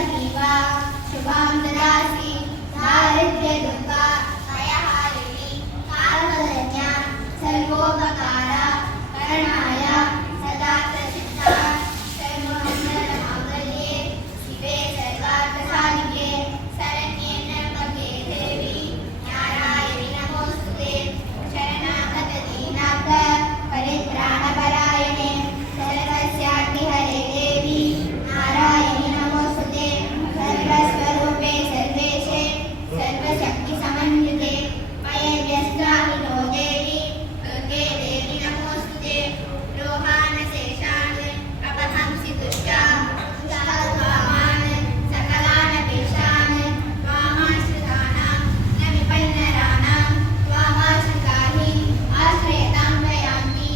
सर्वजीवा शुभां ददासि दारिद्र्यदुःखा भयहारिणी कालकलन्या सर्वोपकारा करणाय सदा प्रसिद्धा सर्वमङ्गलमाङ्गल्ये शिवे सर्वार्थसाधिके शरण्ये त्र्यम्बके देवी नारायणि नमोऽस्तुते शरणागत दीनार्थ परित्राणपरायणे सर्वस्यार्तिहरे देवी नारायणि नमोऽस्तुते सर्वस्वरूपे सर्वेशे सर्वशक्तिसमन्विते मये व्यस्ताहिनो देवी दुर्गे देवी नमोऽस्तुते रोहानशेषान् अपहंसि दुष्टान् दुष्टान् सकलानपेशान् त्वामाश्रितानां न विपन्नराणां त्वामाश्रिताहि आश्रयतां प्रयान्ति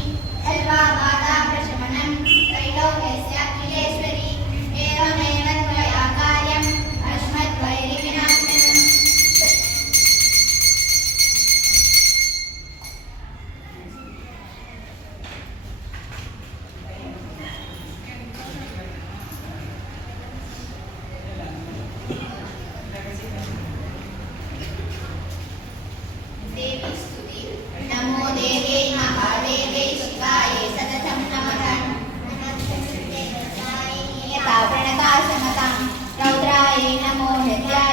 सर्वबाधाप्रशमनं त्रैलोक्यस्य अखिलेश्वरी एवमेव त्वया कार्यम् अस्मद्वैरिविनाशनम् देवी स्तुति नमो देवे महादेवे शिवाय सततं नमः नमस्ते प्रणताशमतां रौद्राय नमो हृदयाय